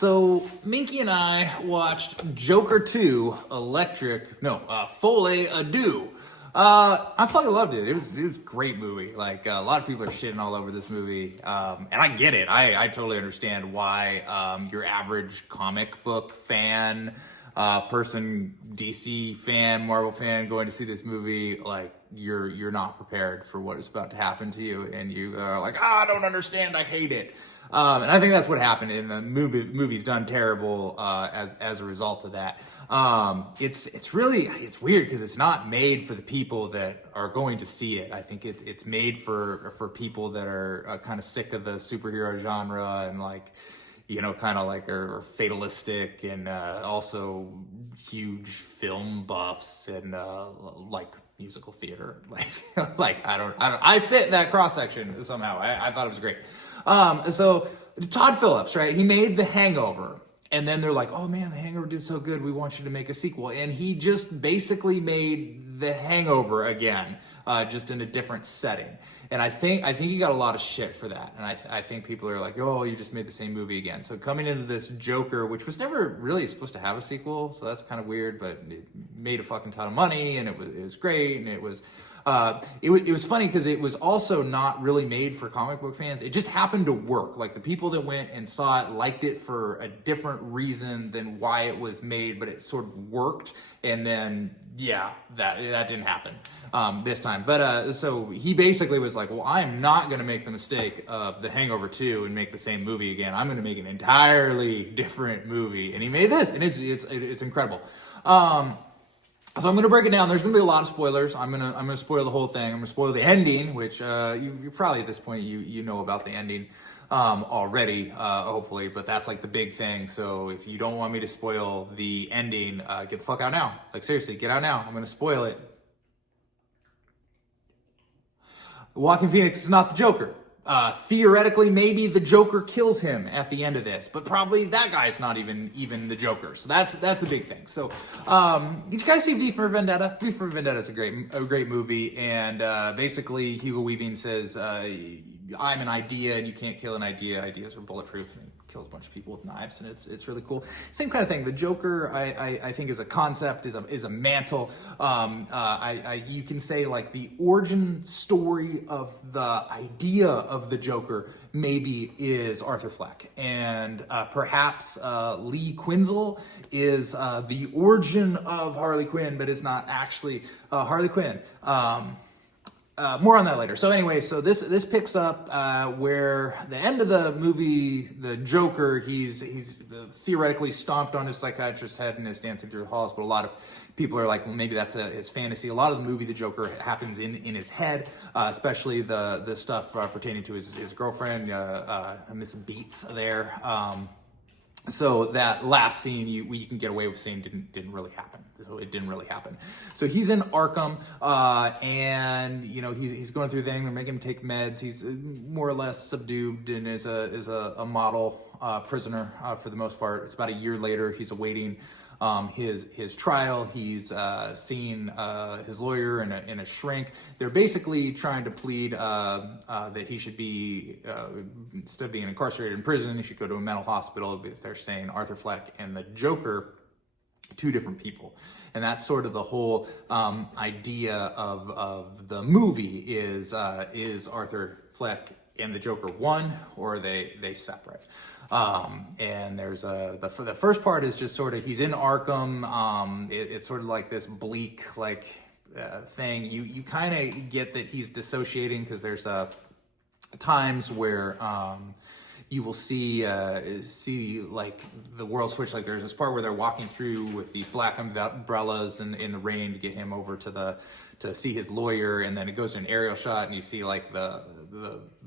So Minky and I watched Joker 2, Folie, Deux. I fucking loved it. It was a great movie. Like, a lot of people are shitting all over this movie. And I get it. I totally understand why your average comic book fan, person, DC fan, Marvel fan, going to see this movie, like, you're not prepared for what is about to happen to you, and you are like, I don't understand, I hate it. And I think that's what happened, and the movie's done terrible as a result of that. It's weird because it's not made for the people that are going to see it. I think it's made for people that are kind of sick of the superhero genre and, like, you know, kind of like are fatalistic, and also huge film buffs and like musical theater. Like I fit in that cross section somehow. I thought it was great. So Todd Phillips, right? He made The Hangover, and then they're like, "Oh man, The Hangover did so good. We want you to make a sequel." And he just basically made The Hangover again, just in a different setting. And I think he got a lot of shit for that. And I think people are like, "Oh, you just made the same movie again." So coming into this Joker, which was never really supposed to have a sequel, so that's kind of weird, but it made a fucking ton of money, and it was great, and it was funny because it was also not really made for comic book fans. It just happened to work. Like, the people that went and saw it liked it for a different reason than why it was made, but it sort of worked. And then, yeah, that didn't happen this time. But so he basically was like, well, I'm not going to make the mistake of The Hangover 2 and make the same movie again. I'm going to make an entirely different movie. And he made this, and it's incredible. So I'm going to break it down. There's going to be a lot of spoilers. I'm going to spoil the whole thing. I'm going to spoil the ending, which you probably at this point you know about the ending already, hopefully. But that's like the big thing. So if you don't want me to spoil the ending, get the fuck out now. Like, seriously, get out now. I'm going to spoil it. Joaquin Phoenix is not the Joker. Theoretically, maybe the Joker kills him at the end of this, but probably that guy's not even the Joker. So that's the big thing. So, did you guys see V for Vendetta? V for Vendetta is a great movie, and basically Hugo Weaving says, "I'm an idea, and you can't kill an idea. Ideas are bulletproof." And kills a bunch of people with knives, and it's really cool. Same kind of thing. The Joker, I think, is a concept, is a mantle. You can say, like, the origin story of the idea of the Joker maybe is Arthur Fleck, and perhaps Lee Quinzel is the origin of Harley Quinn, but is not actually Harley Quinn. More on that later. So anyway, so this picks up where the end of the movie, the Joker, he's theoretically stomped on his psychiatrist's head and is dancing through the halls, but a lot of people are like, well, maybe that's his fantasy. A lot of the movie, the Joker, happens in his head, especially the stuff pertaining to his girlfriend, Miss Beats there. So that last scene, you can get away with saying didn't really happen. So it didn't really happen. So he's in Arkham, and you know he's going through things. They're making him take meds. He's more or less subdued and is a model prisoner for the most part. It's about a year later. He's awaiting his trial. He's seen his lawyer and a shrink. They're basically trying to plead that he should be, instead of being incarcerated in prison, he should go to a mental hospital, because they're saying Arthur Fleck and the Joker, two different people. And that's sort of the whole idea of the movie is Arthur Fleck and the Joker one, or are they separate? And there's the first part is just sort of, he's in Arkham. It's sort of like this bleak, like, thing. You kind of get that he's dissociating, because there's times where you will see like the world switch. Like, there's this part where they're walking through with these black umbrellas in the rain to get him over to see his lawyer, and then it goes to an aerial shot, and you see like the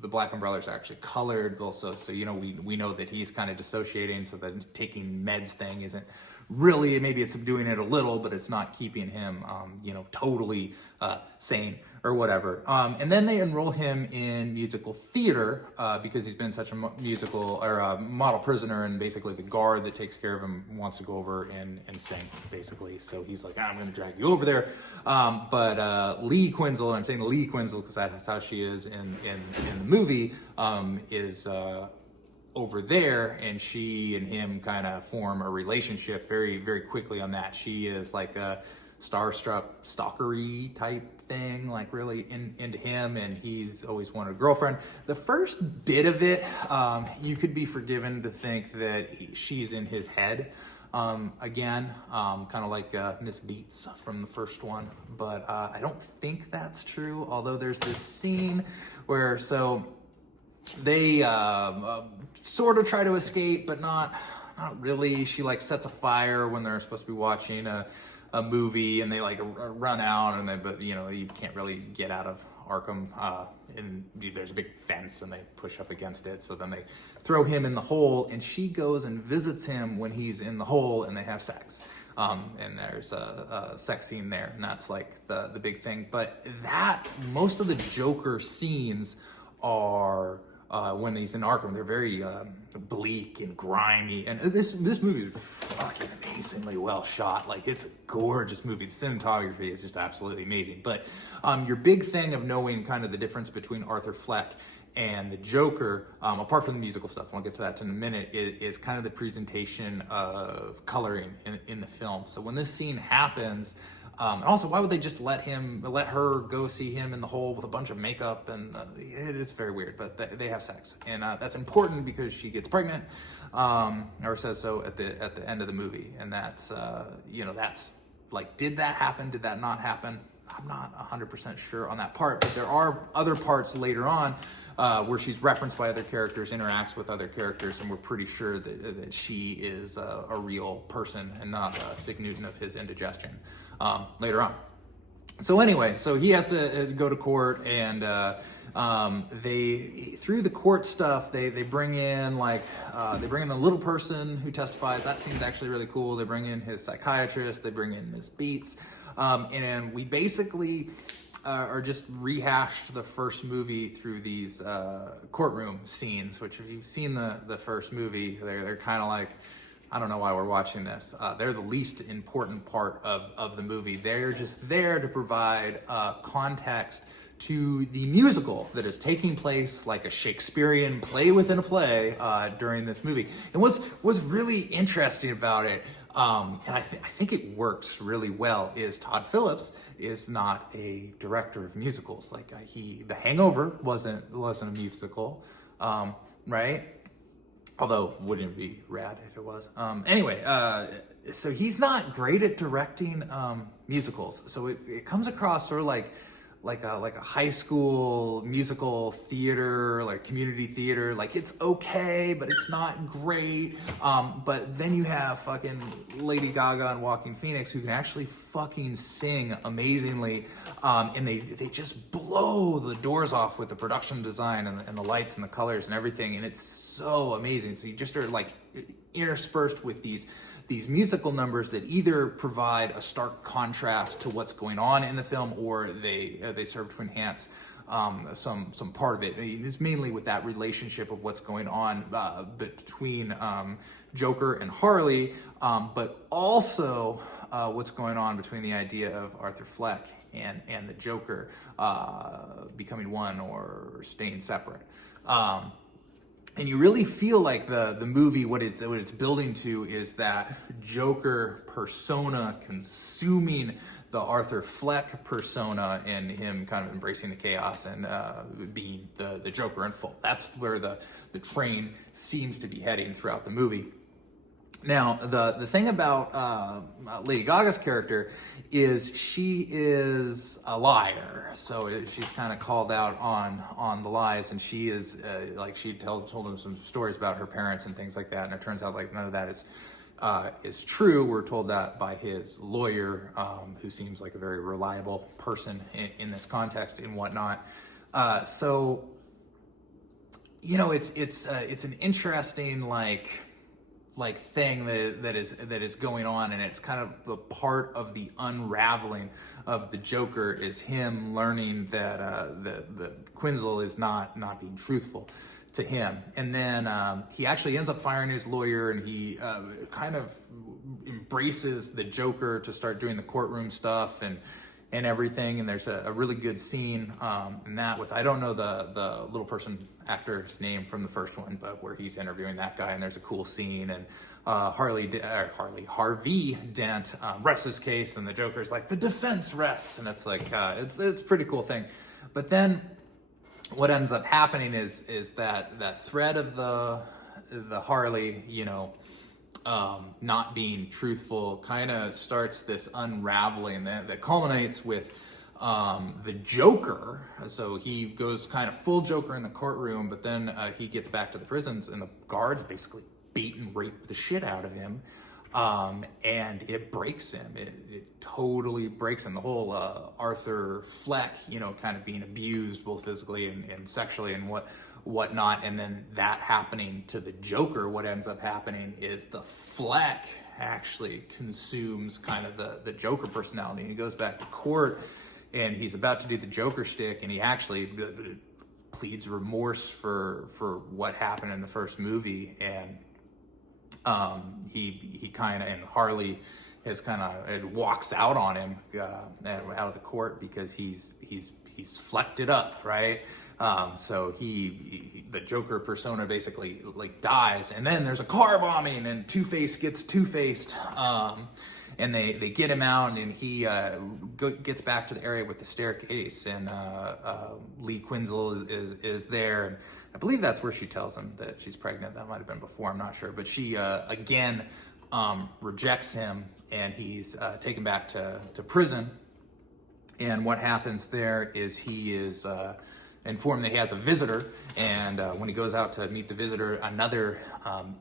black umbrellas are actually colored also, so you know we know that he's kind of dissociating, so the taking meds thing isn't really, maybe it's subduing it a little, but it's not keeping him totally sane or whatever. And then they enroll him in musical theater because he's been such a musical or a model prisoner, and basically the guard that takes care of him wants to go over and sing, basically. So he's like, I'm going to drag you over there. But Lee Quinzel, and I'm saying Lee Quinzel because that's how she is in the movie, is over there, and she and him kind of form a relationship very, very quickly on that. She is like a starstruck, stalkery type thing, like really into him, and he's always wanted a girlfriend. The first bit of it, you could be forgiven to think that she's in his head. Again, kind of like Miss Beats from the first one, but I don't think that's true, although there's this scene where, so they sort of try to escape, but not really. She like sets a fire when they're supposed to be watching a movie, and they like run out, and but you know, you can't really get out of Arkham, and there's a big fence, and they push up against it, so then they throw him in the hole, and she goes and visits him when he's in the hole, and they have sex. And there's a sex scene there, and that's like the big thing. But that, most of the Joker scenes are when he's in Arkham, they're very bleak and grimy. And this movie is fucking amazingly well shot. Like, it's a gorgeous movie. The cinematography is just absolutely amazing. But your big thing of knowing kind of the difference between Arthur Fleck and the Joker, apart from the musical stuff, and I'll get to that in a minute, is kind of the presentation of coloring in the film. So when this scene happens, and also, why would they just let her go see him in the hole with a bunch of makeup? And it is very weird, but they have sex, and that's important because she gets pregnant, or says so at the end of the movie, and that's that's like, did that happen? Did that not happen? I'm not 100% sure on that part, but there are other parts later on where she's referenced by other characters, interacts with other characters, and we're pretty sure that she is a real person and not a Fig Newton of his indigestion later on. So anyway, so he has to go to court, and they, through the court stuff, they bring in a little person who testifies. That seems actually really cool. They bring in his psychiatrist. They bring in Miss Beats, and we basically are just rehashed the first movie through these courtroom scenes. Which, if you've seen the first movie, they're kind of like, I don't know why we're watching this. They're the least important part of the movie. They're just there to provide context to the musical that is taking place like a Shakespearean play within a play during this movie. And what's really interesting about it, and I think it works really well, is Todd Phillips is not a director of musicals. Like, The Hangover wasn't a musical, right? Although, wouldn't it be rad if it was? Anyway, so he's not great at directing musicals. So it comes across sort of like a high school musical theater, like community theater. Like, it's okay, but it's not great. But then you have fucking Lady Gaga and Joaquin Phoenix, who can actually fucking sing amazingly, and they just blow the doors off with the production design and the lights and the colors and everything, and it's so amazing. So you just are like interspersed with these musical numbers that either provide a stark contrast to what's going on in the film, or they serve to enhance some part of it. I mean, it's mainly with that relationship of what's going on between Joker and Harley, but also what's going on between the idea of Arthur Fleck and the Joker becoming one or staying separate. And you really feel like the movie, what it's building to is that Joker persona consuming the Arthur Fleck persona, and him kind of embracing the chaos and being the Joker in full. That's where the train seems to be heading throughout the movie. Now, the thing about Lady Gaga's character is she is a liar. So she's kind of called out on the lies, and she is like, she told him some stories about her parents and things like that, and it turns out like none of that is true. We're told that by his lawyer, who seems like a very reliable person in this context and whatnot. So, you know, it's an interesting like thing that is going on, and it's kind of the part of the unraveling of the Joker is him learning that the Quinzel is not being truthful to him, and then he actually ends up firing his lawyer, and he kind of embraces the Joker to start doing the courtroom stuff, and and everything. And there's a really good scene in that with, I don't know the little person actor's name from the first one, but where he's interviewing that guy, and there's a cool scene. And Harvey Dent rests his case, and the Joker's like, the defense rests, and it's like it's a pretty cool thing. But then what ends up happening is that thread of the Harley, not being truthful, kind of starts this unraveling that culminates with the Joker. So he goes kind of full Joker in the courtroom, but then he gets back to the prisons, and the guards basically beat and rape the shit out of him. And it breaks him. It totally breaks him. The whole Arthur Fleck, kind of being abused both physically and sexually and whatnot. And then that happening to the Joker, what ends up happening is the Fleck actually consumes kind of the Joker personality. And he goes back to court, and he's about to do the Joker shtick, and he actually pleads remorse for what happened in the first movie. And he kind of, and Harley has kind of walks out on him out of the court because he's flecked it up, right? So the Joker persona basically like dies, and then there's a car bombing, and Two-Face gets Two-Faced, and they get him out, and he gets back to the area with the staircase, and Lee Quinzel is there, and I believe that's where she tells him that she's pregnant. That might have been before, I'm not sure, but she again rejects him, and he's taken back to prison. And what happens there is he is informed that he has a visitor, and when he goes out to meet the visitor, another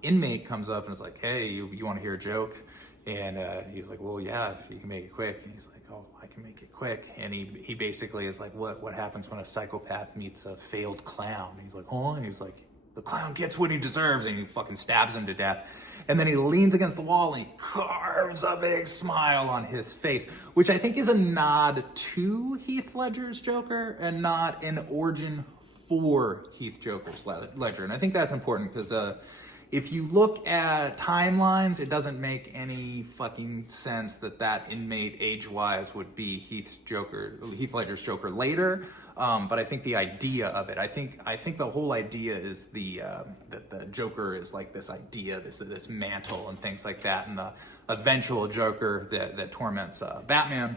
inmate comes up and is like, hey, you want to hear a joke? And he's like, well, yeah, if you can make it quick. And he's like, oh, I can make it quick. And he basically is like, what happens when a psychopath meets a failed clown? And he's like, oh, and he's like, the clown gets what he deserves, and he fucking stabs him to death. And then he leans against the wall and he carves a big smile on his face, which I think is a nod to Heath Ledger's Joker and not an origin for Heath Joker's Ledger. And I think that's important because if you look at timelines, it doesn't make any fucking sense that inmate age-wise would be Heath Ledger's Joker later. But I think the idea of it, I think the whole idea is that the Joker is like this idea, this mantle and things like that, and the eventual Joker that torments Batman.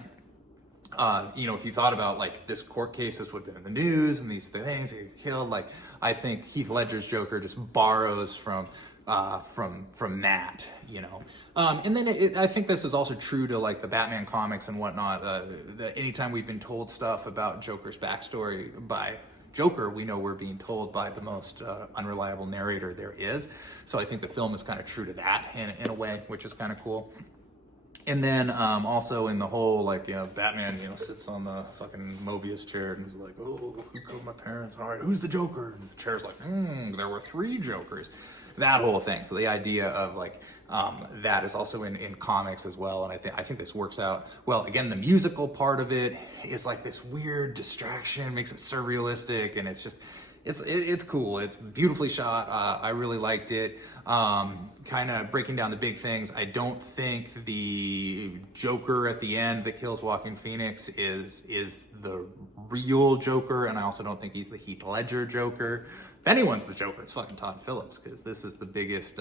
If you thought about like this court cases would have been in the news and these things get killed, like I think Heath Ledger's Joker just borrows from that, and then I think this is also true to like the Batman comics and whatnot. Anytime we've been told stuff about Joker's backstory by Joker, we know we're being told by the most unreliable narrator there is. So I think the film is kind of true to that in a way, which is kind of cool. And then also in the whole, Batman, sits on the fucking Mobius chair and he's like, oh, who killed my parents? All right, who's the Joker? And the chair's like, there were 3 Jokers. That whole thing. So the idea of that is also in comics as well. And I think this works out well. Again, the musical part of it is like this weird distraction, makes it surrealistic, and it's just, it's cool. It's beautifully shot. I really liked it. Kind of breaking down the big things. I don't think the Joker at the end that kills Joaquin Phoenix is the real Joker, and I also don't think he's the Heath Ledger Joker. If anyone's the Joker, it's fucking Todd Phillips, because this is the biggest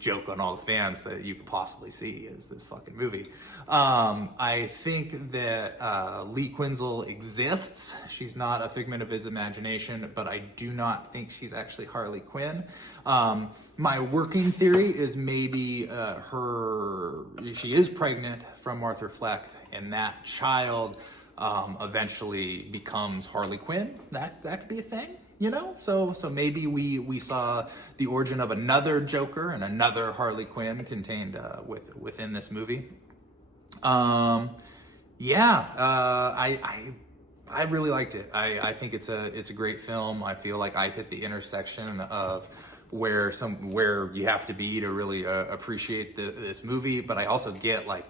joke on all the fans that you could possibly see is this fucking movie. I think that Lee Quinzel exists. She's not a figment of his imagination, but I do not think she's actually Harley Quinn. My working theory is maybe she is pregnant from Arthur Fleck, and that child eventually becomes Harley Quinn. That could be a thing. So maybe we saw the origin of another Joker and another Harley Quinn contained within this movie. I really liked it. I think it's a great film. I feel like I hit the intersection of where you have to be to really appreciate this movie, but I also get like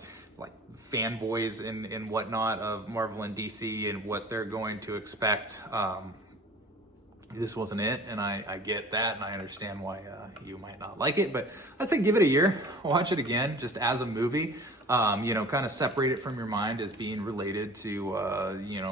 fanboys and whatnot of Marvel and DC and what they're going to expect. This wasn't it, and I get that, and I understand why you might not like it, but I'd say give it a year, watch it again, just as a movie. kind of separate it from your mind as being related to,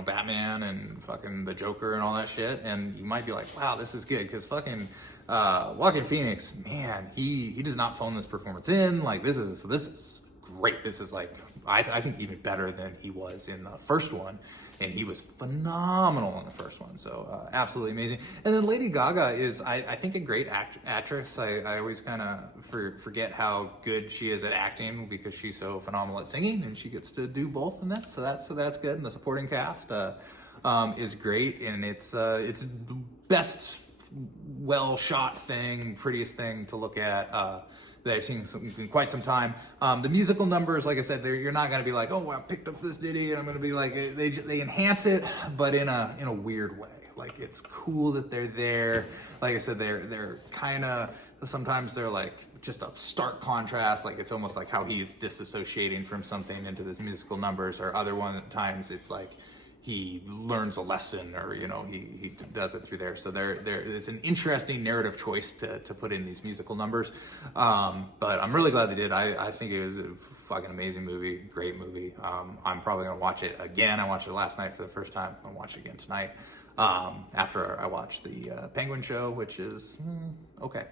Batman and fucking the Joker and all that shit. And you might be like, wow, this is good. Because fucking Joaquin Phoenix, man, he does not phone this performance in. Like, this is great. This is like, I think even better than he was in the first one. And he was phenomenal in the first one. So absolutely amazing. And then Lady Gaga is, I think, a great actress. I always kind of forget how good she is at acting because she's so phenomenal at singing, and she gets to do both in this. So that's good. And the supporting cast is great, and it's the best well shot thing, prettiest thing to look at that I've seen in quite some time. The musical numbers, like I said, you're not going to be like, oh, I picked up this ditty, and I'm going to be like, they enhance it, but in a weird way. Like, it's cool that they're there. Like I said, they're kind of, sometimes they're like just a stark contrast. Like, it's almost like how he's disassociating from something into this musical numbers, or other times it's like he learns a lesson, or he does it through there. So it's an interesting narrative choice to put in these musical numbers. But I'm really glad they did. I think it was a fucking amazing movie, great movie. I'm probably gonna watch it again. I watched it last night for the first time. I'll watch it again tonight. After I watched the Penguin show, which is okay.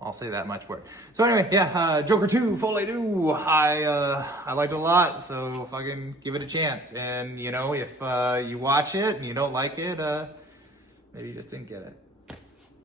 I'll say that much for it. So anyway, yeah, Joker 2, Folie 2, I liked it a lot, so fucking give it a chance. And, if you watch it and you don't like it, maybe you just didn't get it.